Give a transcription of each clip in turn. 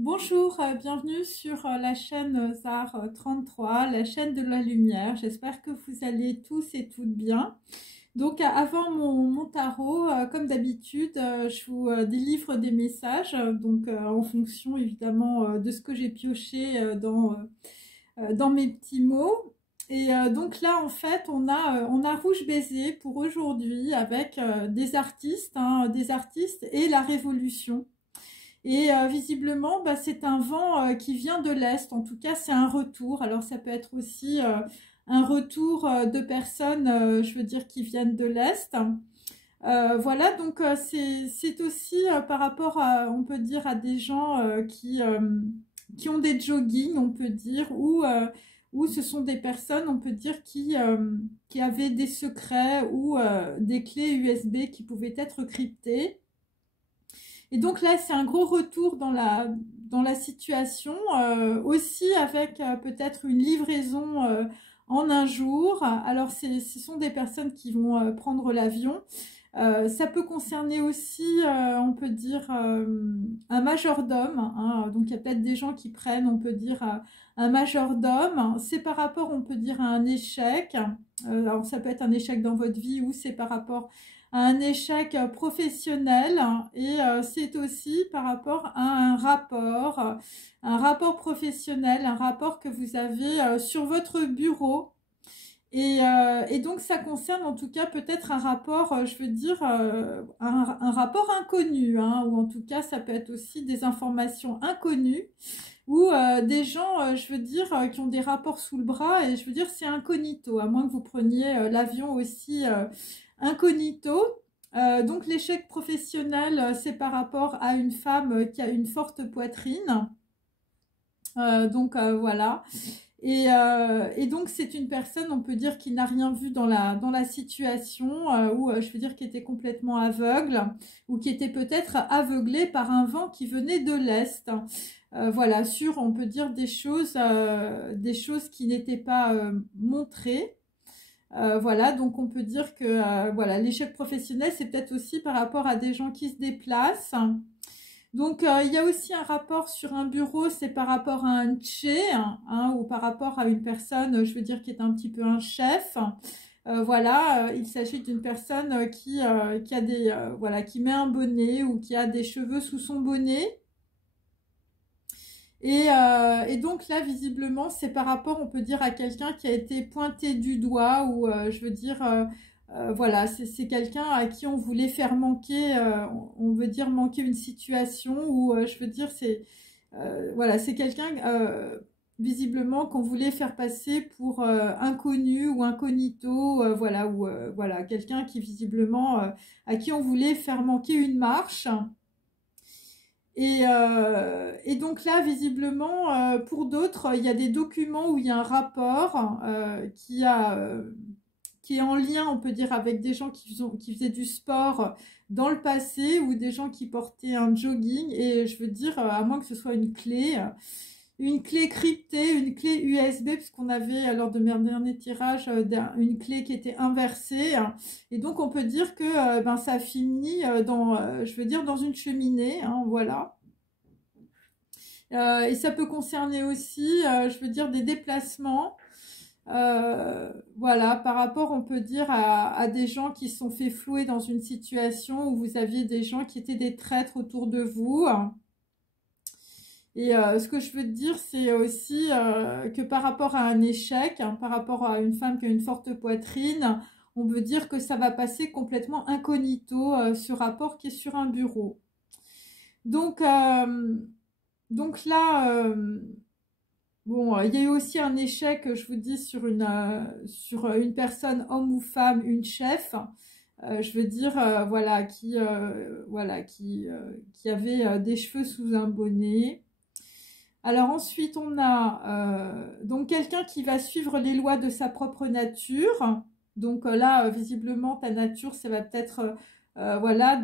Bonjour, bienvenue sur la chaîne ZAR 33, la chaîne de la lumière. J'espère que vous allez tous et toutes bien. Donc avant mon tarot, comme d'habitude, je vous délivre des messages, en fonction évidemment de ce que j'ai pioché dans mes petits mots. Et donc là, en fait, on a Rouge Baiser pour aujourd'hui avec des artistes et la Révolution. Et visiblement, bah, c'est un vent qui vient de l'Est. En tout cas, c'est un retour. Alors, ça peut être aussi un retour de personnes, je veux dire, qui viennent de l'Est. Voilà, donc c'est aussi par rapport à, on peut dire, à des gens qui ont des joggings, on peut dire, ou ce sont des personnes, on peut dire, qui avaient des secrets ou des clés USB qui pouvaient être cryptées. Et donc là, c'est un gros retour dans la situation, aussi avec peut-être une livraison en un jour. Alors, ce sont des personnes qui vont prendre l'avion. Ça peut concerner aussi, on peut dire, un majordome. Hein. Donc, il y a peut-être des gens qui prennent, on peut dire, un majordome. C'est par rapport, on peut dire, à un échec. Alors, ça peut être un échec dans votre vie ou c'est par rapport à un échec professionnel. Et c'est aussi par rapport à un rapport professionnel, un rapport que vous avez sur votre bureau. Et donc ça concerne en tout cas peut-être un rapport, je veux dire, un rapport inconnu, hein, ou en tout cas ça peut être aussi des informations inconnues, ou des gens, je veux dire, qui ont des rapports sous le bras, et je veux dire c'est incognito, à moins que vous preniez l'avion aussi incognito. Donc l'échec professionnel, c'est par rapport à une femme qui a une forte poitrine. Voilà. Et donc c'est une personne, on peut dire, qui n'a rien vu dans la situation, ou je veux dire qui était complètement aveugle, ou qui était peut-être aveuglée par un vent qui venait de l'Est. Voilà, sur, on peut dire, des choses qui n'étaient pas montrées. Voilà, donc on peut dire que voilà, l'échec professionnel, c'est peut-être aussi par rapport à des gens qui se déplacent. Donc, il y a aussi un rapport sur un bureau, c'est par rapport à un tché, hein, ou par rapport à une personne, je veux dire, qui est un petit peu un chef. Voilà, il s'agit d'une personne qui a voilà, qui met un bonnet ou qui a des cheveux sous son bonnet. Et donc là, visiblement, c'est par rapport, on peut dire, à quelqu'un qui a été pointé du doigt, ou je veux dire, voilà, c'est quelqu'un à qui on voulait faire manquer, on veut dire manquer une situation, ou je veux dire, voilà, c'est quelqu'un, visiblement, qu'on voulait faire passer pour inconnu ou incognito, voilà, ou voilà, quelqu'un qui visiblement, à qui on voulait faire manquer une marche. Et donc là, visiblement, pour d'autres, il y a des documents où il y a un rapport qui est en lien, on peut dire, avec des gens qui faisaient du sport dans le passé ou des gens qui portaient un jogging. Et je veux dire, à moins que ce soit une clé cryptée, une clé USB, puisqu'on avait, lors de mes derniers tirages, une clé qui était inversée. Et donc, on peut dire que ben, ça finit je veux dire, dans une cheminée, hein, voilà. Et ça peut concerner aussi, je veux dire, des déplacements. Voilà, par rapport, on peut dire, à des gens qui se sont fait flouer dans une situation où vous aviez des gens qui étaient des traîtres autour de vous. Et ce que je veux te dire, c'est aussi que par rapport à un échec, hein, par rapport à une femme qui a une forte poitrine, on veut dire que ça va passer complètement incognito, ce rapport qui est sur un bureau. Donc là, bon, il y a eu aussi un échec, je vous dis, sur une personne, homme ou femme, une chef. Je veux dire, voilà, qui avait des cheveux sous un bonnet. Alors ensuite, on a donc quelqu'un qui va suivre les lois de sa propre nature. Donc là, visiblement, ta nature, ça va peut-être, voilà,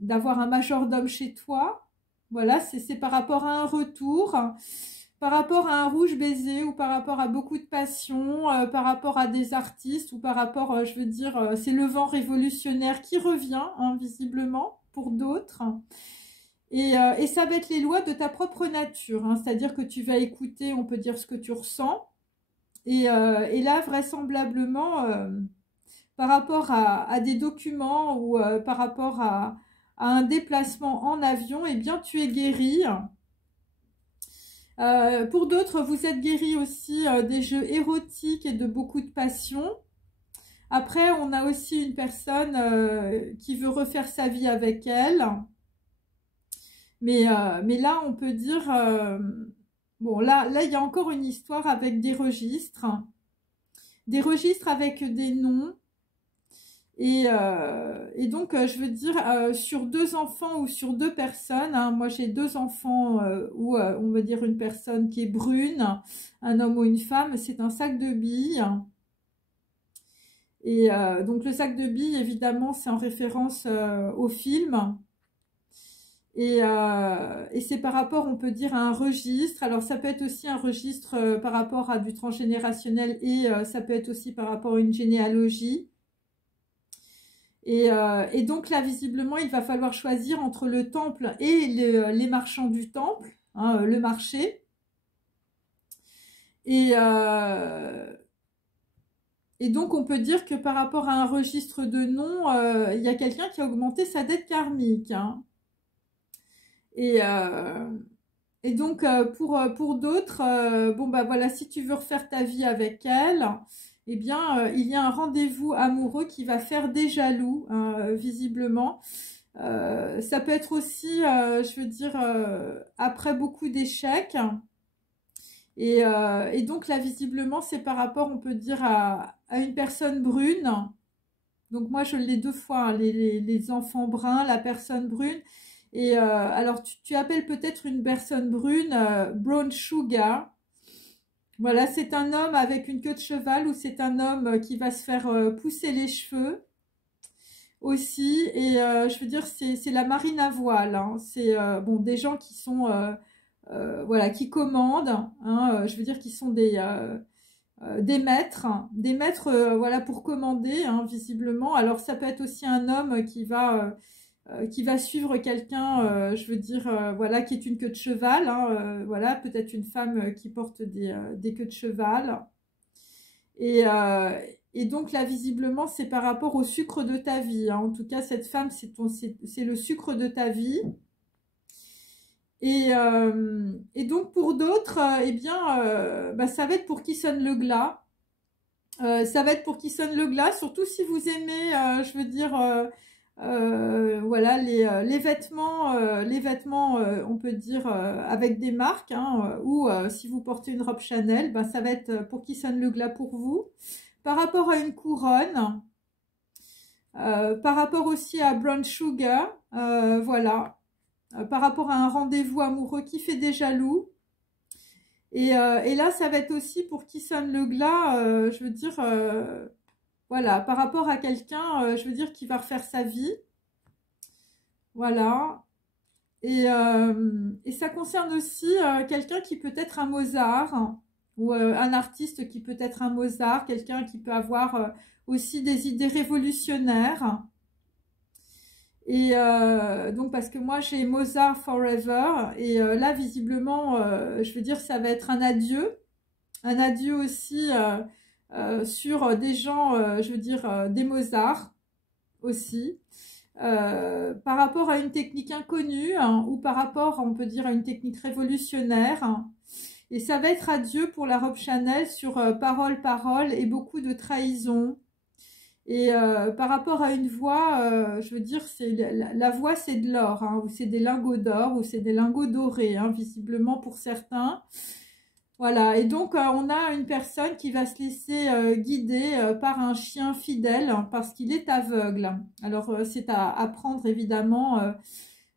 d'avoir un majordome chez toi. Voilà, c'est par rapport à un retour, par rapport à un rouge baiser, ou par rapport à beaucoup de passion, par rapport à des artistes, ou par rapport, je veux dire, c'est le vent révolutionnaire qui revient, hein, visiblement, pour d'autres. Et ça va être les lois de ta propre nature, hein, c'est-à-dire que tu vas écouter, on peut dire, ce que tu ressens. Et là, vraisemblablement, par rapport à des documents ou par rapport à un déplacement en avion, eh bien, tu es guéri. Pour d'autres, vous êtes guéri aussi des jeux érotiques et de beaucoup de passion. Après, on a aussi une personne qui veut refaire sa vie avec elle. Mais là, on peut dire... bon, là, il y a encore une histoire avec des registres. Des registres avec des noms. Et donc, je veux dire, sur 2 enfants ou sur 2 personnes, hein, moi j'ai 2 enfants ou on va dire une personne qui est brune, un homme ou une femme, c'est un sac de billes. Et donc le sac de billes, évidemment, c'est en référence au film. Et c'est par rapport, on peut dire, à un registre. Alors ça peut être aussi un registre par rapport à du transgénérationnel et ça peut être aussi par rapport à une généalogie. Et donc là, visiblement, il va falloir choisir entre le temple et les marchands du temple, hein, le marché. Et donc, on peut dire que par rapport à un registre de noms, il y a quelqu'un qui a augmenté sa dette karmique. Hein. Et donc, pour d'autres, bon, bah voilà, si tu veux refaire ta vie avec elle... eh bien, il y a un rendez-vous amoureux qui va faire des jaloux, hein, visiblement. Ça peut être aussi, je veux dire, après beaucoup d'échecs. Et donc là, visiblement, c'est par rapport, on peut dire, à une personne brune. Donc moi, je l'ai 2 fois, hein, les enfants bruns, la personne brune. Et alors, tu appelles peut-être une personne brune brown sugar. Voilà, c'est un homme avec une queue de cheval ou c'est un homme qui va se faire pousser les cheveux aussi. Et je veux dire, c'est la marine à voile. Hein. C'est bon, des gens qui sont, voilà, qui commandent. Hein, je veux dire, qui sont des maîtres. Des maîtres, voilà, pour commander, hein, visiblement. Alors, ça peut être aussi un homme qui va suivre quelqu'un, je veux dire, voilà, qui est une queue de cheval, hein, voilà, peut-être une femme qui porte des queues de cheval. Et donc là, visiblement, c'est par rapport au sucre de ta vie. Hein. En tout cas, cette femme, c'est le sucre de ta vie. Et donc, pour d'autres, eh bien, bah, ça va être pour qui sonne le glas. Ça va être pour qui sonne le glas, surtout si vous aimez, je veux dire... voilà, les vêtements, on peut dire avec des marques, hein, ou si vous portez une robe Chanel, ben, ça va être pour qui sonne le glas pour vous. Par rapport à une couronne, par rapport aussi à Brown Sugar, voilà, par rapport à un rendez-vous amoureux qui fait des jaloux. Et là, ça va être aussi pour qui sonne le glas, je veux dire... voilà, par rapport à quelqu'un, je veux dire, qui va refaire sa vie. Voilà. Et ça concerne aussi quelqu'un qui peut être un Mozart, hein, ou un artiste qui peut être un Mozart, quelqu'un qui peut avoir aussi des idées révolutionnaires. Et donc, parce que moi, j'ai Mozart Forever. Et là, visiblement, je veux dire, ça va être un adieu. Un adieu aussi... sur des gens, je veux dire, des Mozart aussi, par rapport à une technique inconnue, hein, ou par rapport, on peut dire, à une technique révolutionnaire. Hein. Et ça va être adieu pour la robe Chanel sur parole, parole et beaucoup de trahison. Et par rapport à une voix, je veux dire, la voix, c'est de l'or, hein, ou c'est des lingots d'or, ou c'est des lingots dorés, hein, visiblement pour certains. Voilà, et donc on a une personne qui va se laisser guider par un chien fidèle hein, parce qu'il est aveugle. Alors c'est à apprendre évidemment,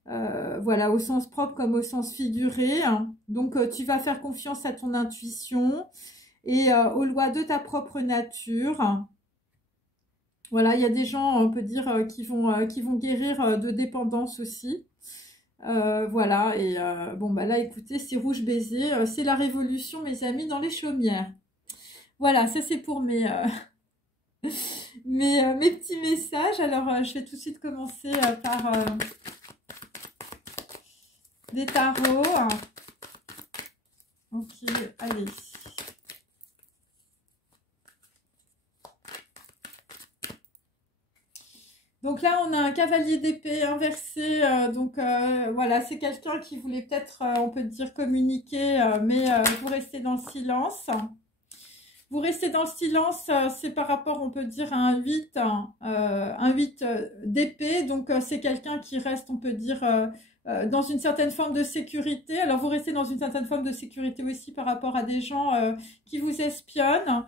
voilà, au sens propre comme au sens figuré. Hein. Donc tu vas faire confiance à ton intuition et aux lois de ta propre nature. Voilà, il y a des gens, on peut dire, qui vont guérir de dépendance aussi. Voilà, et bon, bah là, écoutez, c'est rouge baiser, c'est la révolution, mes amis, dans les chaumières. Voilà, ça c'est pour mes petits messages. Alors, je vais tout de suite commencer par des tarots. Ok, allez. Donc là, on a un cavalier d'épée inversé. Donc voilà, c'est quelqu'un qui voulait peut-être, on peut dire, communiquer, mais vous restez dans le silence. Vous restez dans le silence, c'est par rapport, on peut dire, à un 8 d'épée. Donc c'est quelqu'un qui reste, on peut dire, dans une certaine forme de sécurité. Alors vous restez dans une certaine forme de sécurité aussi par rapport à des gens qui vous espionnent.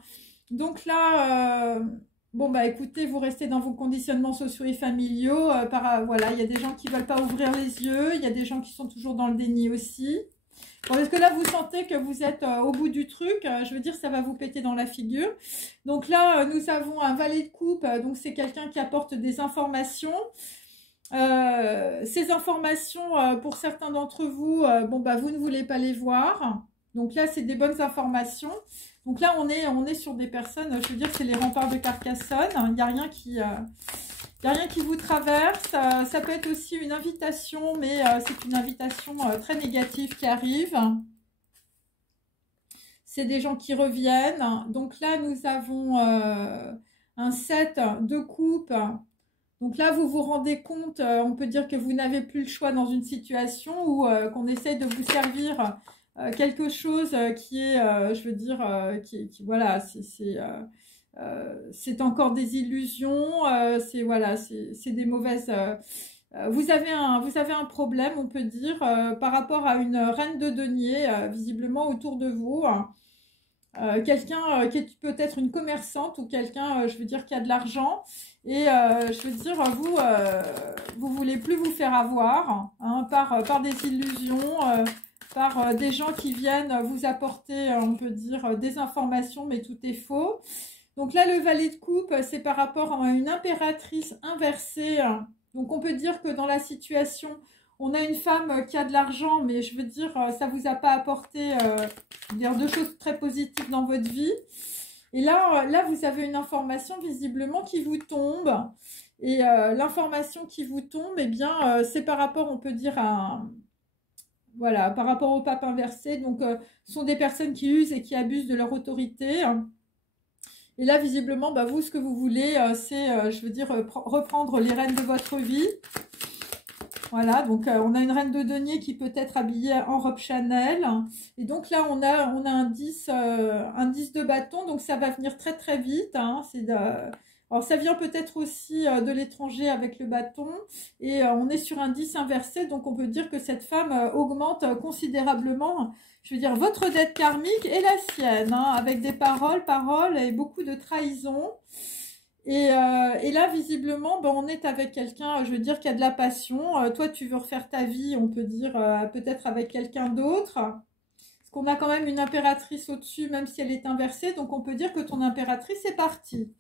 Donc là... bon, bah écoutez, vous restez dans vos conditionnements sociaux et familiaux. Voilà, il y a des gens qui ne veulent pas ouvrir les yeux. Il y a des gens qui sont toujours dans le déni aussi. Bon, est-ce que là, vous sentez que vous êtes au bout du truc? Je veux dire, ça va vous péter dans la figure. Donc là, nous avons un valet de coupe. Donc, c'est quelqu'un qui apporte des informations. Ces informations, pour certains d'entre vous, bon, bah, vous ne voulez pas les voir. Donc là, c'est des bonnes informations. Donc là, on est sur des personnes, je veux dire, c'est les remparts de Carcassonne. Il n'y a rien qui vous traverse. Ça peut être aussi une invitation, mais c'est une invitation très négative qui arrive. C'est des gens qui reviennent. Donc là, nous avons un 7 de coupe. Donc là, vous vous rendez compte, on peut dire que vous n'avez plus le choix dans une situation où qu'on essaye de vous servir quelque chose qui est, je veux dire, voilà, c'est encore des illusions, c'est voilà, c'est des mauvaises. Vous avez un problème, on peut dire, par rapport à une reine de denier, visiblement autour de vous. Quelqu'un qui est peut-être une commerçante ou quelqu'un, je veux dire, qui a de l'argent. Et je veux dire, vous voulez plus vous faire avoir hein, par des illusions, par des gens qui viennent vous apporter, on peut dire, des informations, mais tout est faux. Donc là, le valet de coupe, c'est par rapport à une impératrice inversée. Donc on peut dire que dans la situation, on a une femme qui a de l'argent, mais je veux dire, ça ne vous a pas apporté de choses très positives dans votre vie. Et là, vous avez une information visiblement qui vous tombe. Et l'information qui vous tombe, eh bien, c'est par rapport, on peut dire, voilà, par rapport au pape inversé. Donc, ce sont des personnes qui usent et qui abusent de leur autorité. Et là, visiblement, bah, vous, ce que vous voulez, c'est, je veux dire, reprendre les rênes de votre vie. Voilà, donc on a une reine de denier qui peut être habillée en robe Chanel. Et donc là, on a un 10 de bâton, donc ça va venir très très vite. Hein, alors ça vient peut-être aussi de l'étranger avec le bâton. Et on est sur un 10 inversé, donc on peut dire que cette femme augmente considérablement, je veux dire, votre dette karmique et la sienne, hein, avec des paroles et beaucoup de trahison. Et là, visiblement, ben, on est avec quelqu'un, je veux dire, qui a de la passion. Toi, tu veux refaire ta vie, on peut dire, peut-être avec quelqu'un d'autre. Parce qu'on a quand même une impératrice au-dessus, même si elle est inversée. Donc, on peut dire que ton impératrice est partie.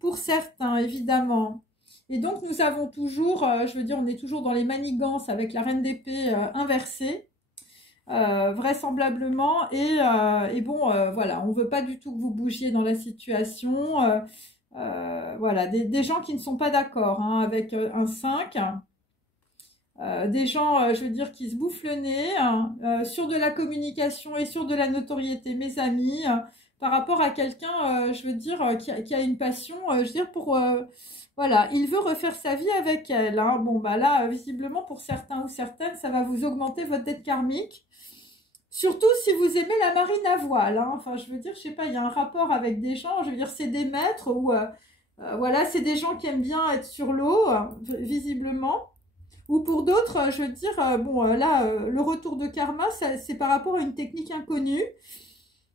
Pour certains, évidemment. Et donc, nous avons toujours, je veux dire, on est toujours dans les manigances avec la reine d'épée inversée. Vraisemblablement. Et bon, voilà, on ne veut pas du tout que vous bougiez dans la situation. Voilà, des gens qui ne sont pas d'accord hein, avec un 5, des gens, je veux dire, qui se bouffent le nez sur de la communication et sur de la notoriété, mes amis, par rapport à quelqu'un, je veux dire, qui a une passion, je veux dire, voilà, il veut refaire sa vie avec elle. Hein. Bon, bah là, visiblement, pour certains ou certaines, ça va vous augmenter votre dette karmique. Surtout si vous aimez la marine à voile, hein. Enfin je veux dire, je sais pas, il y a un rapport avec des gens, je veux dire c'est des maîtres ou voilà, c'est des gens qui aiment bien être sur l'eau, visiblement. Ou pour d'autres, je veux dire, bon là, le retour de karma, c'est par rapport à une technique inconnue.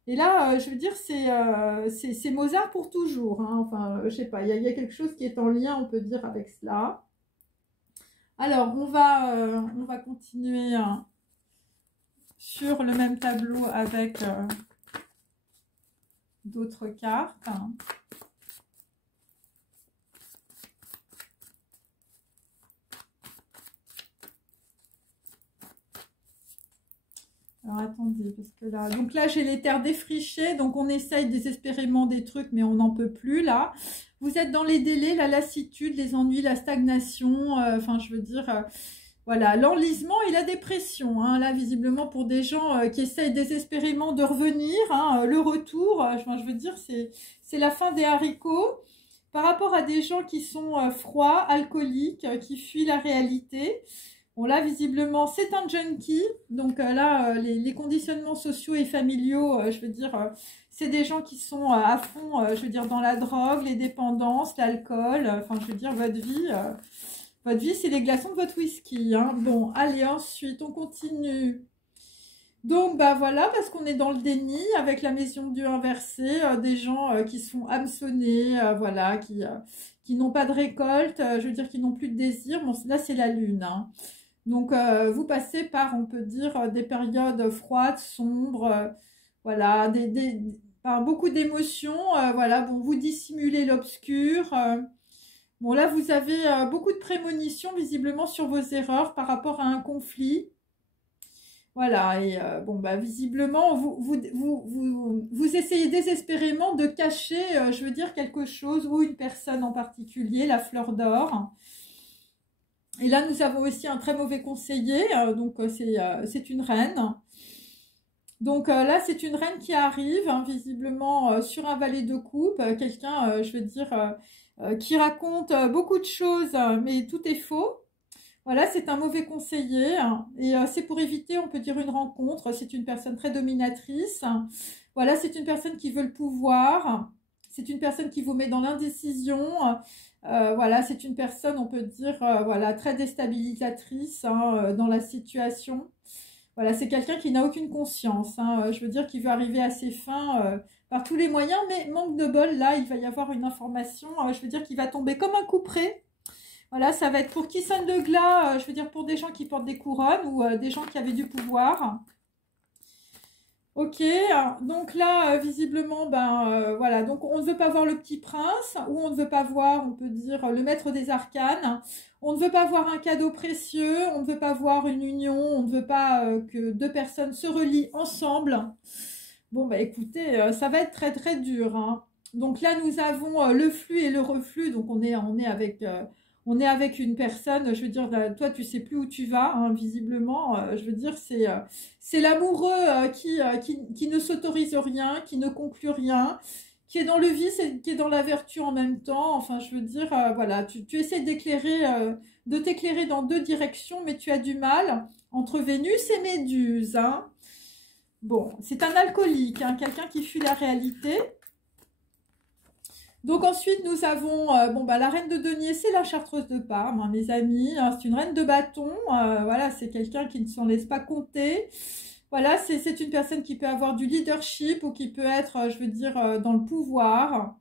Et là, je veux dire, c'est Mozart pour toujours, hein. Enfin, je sais pas, il y a quelque chose qui est en lien, on peut dire, avec cela. Alors, on va continuer... sur le même tableau avec d'autres cartes. Alors attendez, parce que là... Donc là, j'ai les terres défrichées, donc on essaye désespérément des trucs, mais on n'en peut plus là. Vous êtes dans les délais, la lassitude, les ennuis, la stagnation, enfin je veux dire... Voilà, l'enlisement et la dépression, hein, là, visiblement, pour des gens qui essayent désespérément de revenir, hein, le retour, enfin, je veux dire, c'est la fin des haricots. Par rapport à des gens qui sont froids, alcooliques, qui fuient la réalité. Bon, là, visiblement, c'est un junkie. Donc là, les conditionnements sociaux et familiaux, je veux dire, c'est des gens qui sont à fond, je veux dire, dans la drogue, les dépendances, l'alcool. Enfin, je veux dire, votre vie, c'est les glaçons de votre whisky. Hein. Bon, allez, ensuite, on continue. Donc, bah voilà, parce qu'on est dans le déni avec la maison Dieu inversée, des gens qui sont hameçonnés, voilà, qui n'ont pas de récolte, je veux dire, qui n'ont plus de désir. Bon, là, c'est la lune. Hein. Donc, vous passez par, on peut dire, des périodes froides, sombres, voilà, par beaucoup d'émotions, voilà, bon, vous dissimulez l'obscur. Bon, là, vous avez beaucoup de prémonitions, visiblement, sur vos erreurs par rapport à un conflit. Voilà, et bon, bah, visiblement, vous essayez désespérément de cacher, je veux dire, quelque chose ou une personne en particulier, la fleur d'or. Et là, nous avons aussi un très mauvais conseiller, donc c'est une reine. Donc là, c'est une reine qui arrive, hein, visiblement, sur un valet de coupe, quelqu'un, je veux dire, qui raconte beaucoup de choses, mais tout est faux. Voilà, c'est un mauvais conseiller hein, et c'est pour éviter, on peut dire, une rencontre. C'est une personne très dominatrice. Voilà, c'est une personne qui veut le pouvoir. C'est une personne qui vous met dans l'indécision. Voilà, c'est une personne, on peut dire, voilà, très déstabilisatrice hein, dans la situation. Voilà, c'est quelqu'un qui n'a aucune conscience. Hein, je veux dire, qui veut arriver à ses fins par tous les moyens, mais manque de bol, là, il va y avoir une information. Je veux dire, qu'il va tomber comme un couperet. Voilà, ça va être pour qui sonne le glas, je veux dire pour des gens qui portent des couronnes ou des gens qui avaient du pouvoir. Ok, donc là, visiblement, ben voilà, donc on ne veut pas voir le petit prince ou on ne veut pas voir, on peut dire, le maître des arcanes. On ne veut pas voir un cadeau précieux, on ne veut pas voir une union, on ne veut pas que deux personnes se relient ensemble. Bon, bah écoutez, ça va être très très dur. Hein. Donc là, nous avons le flux et le reflux, donc on est avec... on est avec une personne, je veux dire, toi, tu sais plus où tu vas, hein, visiblement. Je veux dire, c'est l'amoureux qui ne s'autorise rien, qui ne conclut rien, qui est dans le vice et qui est dans la vertu en même temps. Enfin, je veux dire, voilà, tu essaies de t'éclairer dans deux directions, mais tu as du mal entre Vénus et Méduse. Hein. Bon, c'est un alcoolique, hein, quelqu'un qui fuit la réalité. Donc ensuite, nous avons bon, bah, la reine de denier, c'est la chartreuse de Parme, hein, mes amis. Hein, c'est une reine de bâton. Voilà, c'est quelqu'un qui ne s'en laisse pas compter. Voilà, c'est une personne qui peut avoir du leadership ou qui peut être, je veux dire, dans le pouvoir.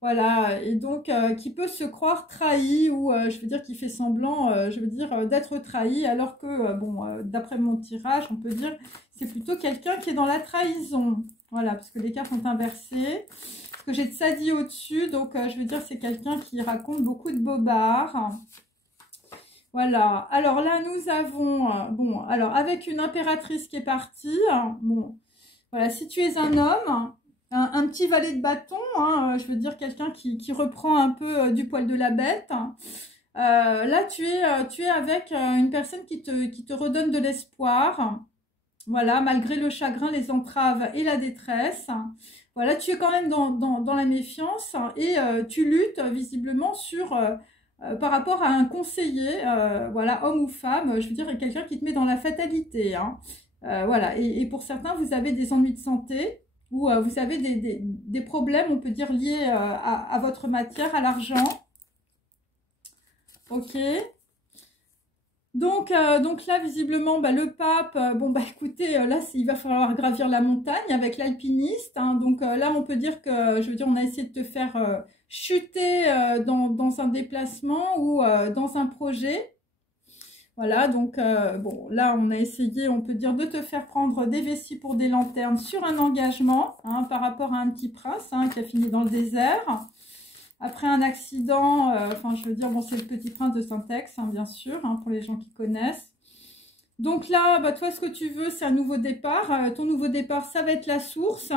Voilà, et donc qui peut se croire trahi ou, je veux dire, qui fait semblant, je veux dire, d'être trahi, alors que, bon, d'après mon tirage, on peut dire c'est plutôt quelqu'un qui est dans la trahison. Voilà, parce que les cartes sont inversées. Parce que j'ai de Sadi au-dessus, donc je veux dire, c'est quelqu'un qui raconte beaucoup de bobards. Voilà, alors là, nous avons, bon, alors avec une impératrice qui est partie, bon, voilà, si tu es un homme, un petit valet de bâton, hein, je veux dire, quelqu'un qui reprend un peu du poil de la bête, là, tu es avec une personne qui te redonne de l'espoir, voilà, malgré le chagrin, les entraves et la détresse. Voilà, tu es quand même dans la méfiance et tu luttes visiblement par rapport à un conseiller, voilà, homme ou femme, je veux dire, quelqu'un qui te met dans la fatalité. Hein. Voilà, et pour certains, vous avez des ennuis de santé ou vous avez des problèmes, on peut dire, liés à votre matière, à l'argent. Ok. Donc là, visiblement, bah, le pape, bon, bah écoutez, là, il va falloir gravir la montagne avec l'alpiniste. Hein, donc là, on peut dire que, je veux dire, on a essayé de te faire chuter dans un déplacement ou dans un projet. Voilà, donc bon, là, on a essayé, on peut dire, de te faire prendre des vessies pour des lanternes sur un engagement hein, par rapport à un petit prince hein, qui a fini dans le désert. Après un accident, enfin je veux dire, bon c'est le Petit Prince de Saint-Ex, hein, bien sûr, hein, pour les gens qui connaissent. Donc là, bah, toi ce que tu veux, c'est un nouveau départ. Ton nouveau départ, ça va être la source.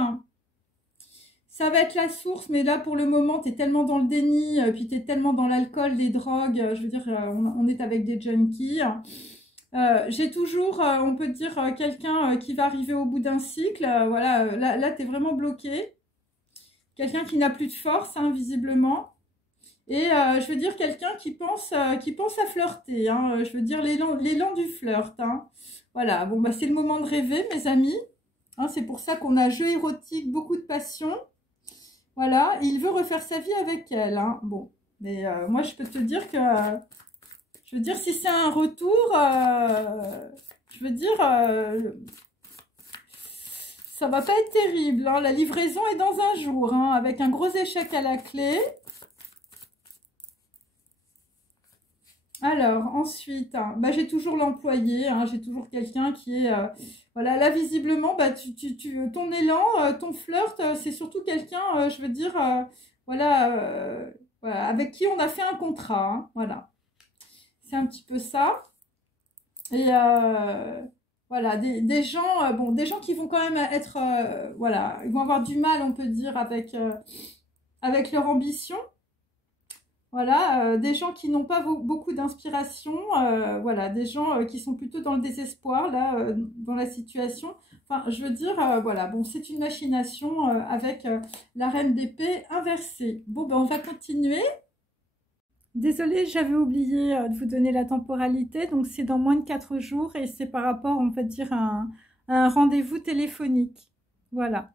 Ça va être la source, mais là pour le moment, tu es tellement dans le déni, puis tu es tellement dans l'alcool, les drogues, je veux dire, on est avec des junkies. J'ai toujours, on peut dire, quelqu'un qui va arriver au bout d'un cycle. Voilà, là tu es vraiment bloqué. Quelqu'un qui n'a plus de force, hein, visiblement. Et je veux dire quelqu'un qui pense à flirter. Hein, je veux dire l'élan du flirt. Hein. Voilà, bon, bah, c'est le moment de rêver, mes amis. Hein, c'est pour ça qu'on a jeu érotique, beaucoup de passion. Voilà, il veut refaire sa vie avec elle. Hein. Bon, mais moi, je peux te dire que... je veux dire, si c'est un retour... je veux dire... ça va pas être terrible. Hein. La livraison est dans un jour, hein, avec un gros échec à la clé. Alors, ensuite, hein, bah, j'ai toujours l'employé, hein, j'ai toujours quelqu'un qui est... voilà, là, visiblement, bah, ton élan, ton flirt, c'est surtout quelqu'un, je veux dire, voilà, voilà, avec qui on a fait un contrat. Hein, voilà, c'est un petit peu ça. Et voilà, des gens, bon, des gens qui vont quand même être... voilà, ils vont avoir du mal, on peut dire, avec leur ambition. Voilà, des gens qui n'ont pas beaucoup d'inspiration, voilà, des gens qui sont plutôt dans le désespoir, là, dans la situation. Enfin, je veux dire, voilà, bon, c'est une machination avec la reine d'épée inversée. Bon, ben, on va continuer. Désolée, j'avais oublié de vous donner la temporalité. Donc, c'est dans moins de 4 jours et c'est par rapport, on va dire, à un rendez-vous téléphonique. Voilà.